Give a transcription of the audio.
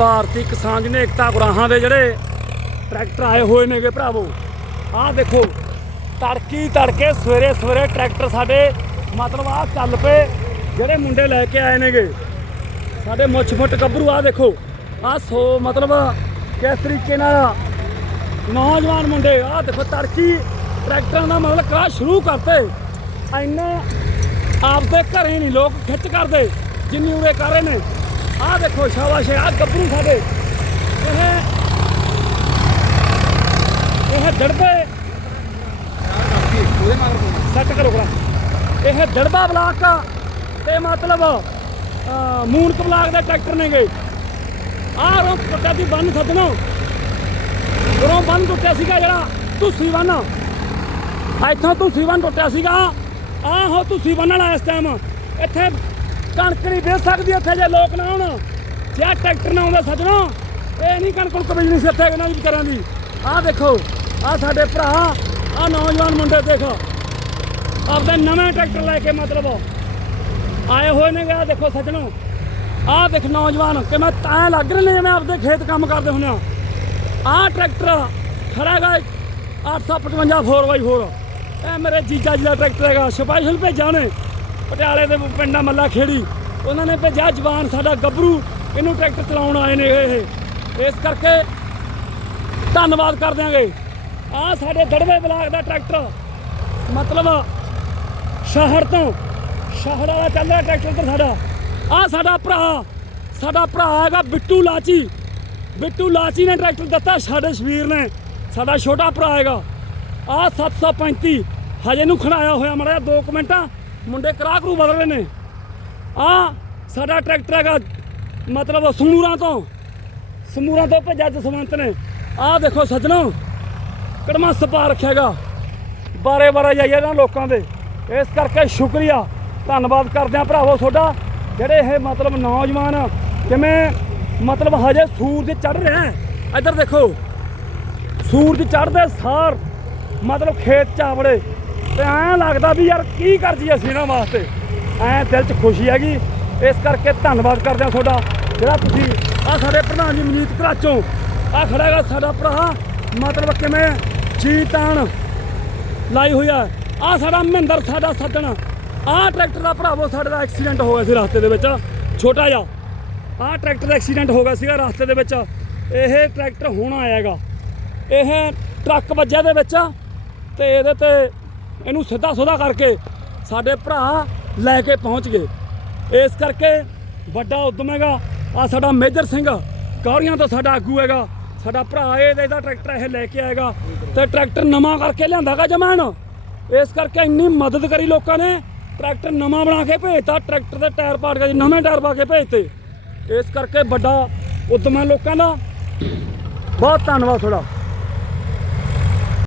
ਭਾਰਤੀ ਕਿਸਾਨ ਜਨ ਏਕਤਾ ਗੁਰਾਹਾਂ ਦੇ ਜਿਹੜੇ ਟਰੈਕਟਰ ਆਏ ਹੋਏ ਨੇਗੇ ਭਰਾਵੋ। ਆਹ ਦੇਖੋ, ਤੜਕੀ ਤੜਕੇ ਸਵੇਰੇ ਸਵੇਰੇ ਟਰੈਕਟਰ ਸਾਡੇ ਮਤਲਬ ਆਹ ਚੱਲ ਪਏ, ਜਿਹੜੇ ਮੁੰਡੇ ਲੈ ਕੇ ਆਏ ਨੇਗੇ। ਸਾਡੇ ਮੁੱਛ ਫੁੱਟ ਗੱਭਰੂ, ਆਹ ਦੇਖੋ, ਆਹ ਸੋ ਮਤਲਬ ਕਿਸ ਤਰੀਕੇ ਨਾਲ ਨੌਜਵਾਨ ਮੁੰਡੇ, ਆਹ ਦੇਖੋ ਤੜਕੀ ਟਰੈਕਟਰਾਂ ਦਾ ਮਤਲਬ ਕਰਾ ਸ਼ੁਰੂ ਕਰਤੇ। ਇੰਨਾ ਆਪਦੇ ਘਰੇ ਨਹੀਂ ਲੋਕ ਖਿੱਚ ਕਰਦੇ, ਜਿੰਨੀ ਉਰੇ ਕਰ ਰਹੇ ਨੇ। ਆਹ ਦੇਖੋ ਸ਼ਾਬਾਸ਼ ਆਹ ਗੱਭਰੂ ਸਾਡੇ। ਇਹ ਇਹ ਦੜਬੇ। ਸੈੱਟ ਕਰੋ ਕਰਾ ਇਹ ਦੜਬਾ ਬਲਾਕ। ਤੇ ਮਤਲਬ ਅਹ, ਮੂਨਕ ਬਲਾਕ ਦੇ ਟਰੈਕਟਰ ਨੇ ਗਏ ਆਹ ਰੋ ਟੁੱਟਿਆ ਦੀ ਬੰਨ ਸੱਜਣੋ। ਉਰੋਂ ਬੰਨ ਟੁੱਟਿਆ ਸੀਗਾ ਜਿਹੜਾ ਤੁਸੀਂ ਬੰਨ। ਇੱਥੋਂ ਤੁਸੀਂ ਬੰਨ ਟੁੱਟਿਆ ਸੀਗਾ। ਆਹੋ ਤੁਸੀਂ ਬੰਨਣਾ ਇਸ ਟਾਈਮ ਇੱਥੇ ਕਣਕ ਨਹੀਂ ਵੇਚ ਸਕਦੀ ਇੱਥੇ ਜੇ ਲੋਕ ਨਾ ਆਉਣ। ਜੇ ਆਹ ਟਰੈਕਟਰ ਨਾ ਆਉਂਦਾ ਸੱਜਣੋ, ਇਹ ਨਹੀਂ ਕਣਕ ਕੁਣਕ ਬੀਜਣੀ ਸੀ ਇੱਥੇ ਇਹਨਾਂ ਦੀ ਵਿਚਾਰਿਆਂ ਦੀ। ਆਹ ਦੇਖੋ, ਆਹ ਸਾਡੇ ਭਰਾ, ਆਹ ਨੌਜਵਾਨ ਮੁੰਡੇ ਦੇਖੋ। ਆਪਦੇ ਨਵੇਂ ਟਰੈਕਟਰ ਲੈ ਕੇ ਮਤਲਬ ਆਏ ਹੋਏ ਨੇ ਗਾ ਦੇਖੋ ਸੱਜਣੋ। ਆਹ ਦੇਖ ਨੌਜਵਾਨ ਕਿ ਮੈਂ ਤਾਂ ਲੱਗ ਰਹੇ ਨੇ ਜਿਵੇਂ ਆਪਦੇ ਖੇਤ ਕੰਮ ਕਰਦੇ ਹੁੰਦੇ ਆ। ਆਹ ਟਰੈਕਟਰ ਖੜਾ ਹੈਗਾ 855 4x4 ਇਹ ਮੇਰੇ ਜੀਜਾ ਜੀ ਦਾ ਟਰੈਕਟਰ ਹੈਗਾ ਸਪੈਸ਼ਲ ਭੇਜਿਆ ਉਹਨੇ। ਪਟਿਆਲੇ ਦੇ ਪਿੰਡਾਂ ਮੱਲਾ ਖੇੜੀ ਉਹਨਾਂ ਨੇ ਭੇਜਿਆ ਜਵਾਨ ਸਾਡਾ ਗੱਭਰੂ, ਇਹਨੂੰ ਟਰੈਕਟਰ ਚਲਾਉਣ ਆਏ ਨੇ ਇਹ। ਇਸ ਕਰਕੇ ਧੰਨਵਾਦ ਕਰ ਦਿਆਂਗੇ ਆਹ ਸਾਡੇ ਦੜਵੇ ਬਲਾਕ ਦਾ ਟਰੈਕਟਰ। ਮਤਲਬ ਸ਼ਹਿਰ ਤੋਂ ਸ਼ਹਿਰ ਵਾਲਾ ਚੱਲ ਰਿਹਾ ਟਰੈਕਟਰ ਤੇ ਸਾਡਾ। ਆਹ ਸਾਡਾ ਭਰਾ ਸਾਡਾ ਭਰਾ ਹੈਗਾ ਬਿੱਟੂ ਲਾਚੀ। ਬਿੱਟੂ ਲਾਚੀ ਨੇ ਟਰੈਕਟਰ ਦਿੱਤਾ, ਸਾਡੇ ਸ਼ਵੀਰ ਨੇ। ਸਾਡਾ ਛੋਟਾ ਭਰਾ ਹੈਗਾ। ਆਹ 735 ਹਜੇ ਨੂੰ ਖੜਾਇਆ ਹੋਇਆ ਮੜਾ ਦੋ ਮਿੰਟਾਂ। ਮੁੰਡੇ ਕਰਾ ਕਰੂ ਬਦਲ ਰਹੇ ਨੇ। ਆਹ ਸਾਡਾ ਟਰੈਕਟਰ ਹੈਗਾ, ਮਤਲਬ ਸਮੂਰਾਂ ਤੋਂ। ਸਮੂਰਾਂ ਤੋਂ ਭੱਜਾ ਜਸਵੰਤ ਨੇ। ਆਹ ਦੇਖੋ ਸੱਜਣੋ, ਕੜਮਾ ਸਪਾ ਰੱਖਿਆਗਾ ਬਾਰੇ ਬਾਰੇ ਜਾਈਏ ਨਾ ਲੋਕਾਂ ਦੇ। ਇਸ ਕਰਕੇ ਸ਼ੁਕਰੀਆ। ਧੰਨਵਾਦ ਕਰਦੇ ਆ ਭਰਾਵੋ ਤੁਹਾਡਾ, ਜਿਹੜੇ ਇਹ ਮਤਲਬ ਨੌਜਵਾਨ ਕਿਵੇਂ ਮਤਲਬ ਹਜੇ ਸੂਰਜ ਚੜ ਰਿਹਾ ਹੈ। ਇੱਧਰ ਦੇਖੋ, ਸੂਰਜ ਚੜ੍ਹਦੇ ਸਾਰ ਮਤਲਬ ਖੇਤ ਚਾਵੜੇ ਤੇ ਐਂ ਲੱਗਦਾ ਵੀ ਯਾਰ ਕੀ ਕਰ ਜੀ ਅਸੀਂ ਇਹਨਾਂ ਵਾਸਤੇ। ਐਂ ਦਿਲ 'ਚ ਖੁਸ਼ੀ ਹੈਗੀ। ਇਸ ਕਰਕੇ ਧੰਨਵਾਦ ਕਰਦੇ ਆ ਤੁਹਾਡਾ। ਜਿਹੜਾ ਤੁਸੀਂ ਆ ਸਾਡੇ ਪ੍ਰਧਾਨ ਜੀ ਮਨੀਤ ਕਰਾਚੋਂ ਆ ਖੜਾ ਹੈਗਾ ਸਾਡਾ ਭਰਾ। ਮਤਲਬ ਕਿਵੇਂ ਜੀ ਤਾਣ ਲਾਈ ਹੋਈ ਆ। ਆ ਸਾਡਾ ਮਹਿੰਦਰ, ਸਾਡਾ ਸੱਜਣ। ਆ ਟਰੈਕਟਰ ਦਾ ਭਰਾਵੋ, ਸਾਡੇ ਦਾ ਐਕਸੀਡੈਂਟ ਹੋ ਗਿਆ ਸੀ ਰਸਤੇ ਦੇ ਵਿੱਚ। ਛੋਟਾ ਜਿਹਾ। ਆ ਟਰੈਕਟਰ ਦਾ ਐਕਸੀਡੈਂਟ ਹੋ ਗਿਆ ਸੀਗਾ ਰਸਤੇ ਦੇ ਵਿੱਚ। ਇਹ ਟਰੈਕਟਰ ਹੁਣ ਆਇਆਗਾ ਇਹ ਟਰੱਕ ਵੱਜਿਆ ਦੇ ਵਿੱਚ। ਤੇ ਇਹਦੇ ਤੇ ਇਹਨੂੰ ਸਿੱਧਾ ਸੋਧਾ ਕਰਕੇ ਸਾਡੇ ਭਰਾ ਲੈ ਕੇ ਪਹੁੰਚ ਗਏ। ਇਸ ਕਰਕੇ ਵੱਡਾ ਉਦਮ ਹੈਗਾ। ਆ ਸਾਡਾ ਮੇਜਰ ਸਿੰਘ ਗੌਰੀਆਂ ਤੋਂ ਸਾਡਾ ਆਗੂ ਹੈਗਾ। ਸਾਡਾ ਭਰਾ ਇਹ ਤੇ ਇਹਦਾ ਟਰੈਕਟਰ ਇਹ ਲੈ ਕੇ ਆਏਗਾ ਤੇ ਟਰੈਕਟਰ ਨਵਾਂ ਕਰਕੇ ਲਿਆਂਦਾਗਾ ਜਮਾਨ। ਇਸ ਕਰਕੇ ਇੰਨੀ ਮਦਦ ਕਰੀ ਲੋਕਾਂ ਨੇ। ਟਰੈਕਟਰ ਨਵਾਂ ਬਣਾ ਕੇ ਭੇਜਤਾ, ਟਰੈਕਟਰ ਦੇ ਟਾਇਰ ਪਾੜ ਕੇ, ਨਵੇਂ ਟਾਇਰ ਪਾ ਕੇ ਭੇਜਤੇ। ਇਸ ਕਰਕੇ ਵੱਡਾ ਉਦਮ ਹੈ ਲੋਕਾਂ ਦਾ। ਬਹੁਤ ਧੰਨਵਾਦ ਤੁਹਾਡਾ।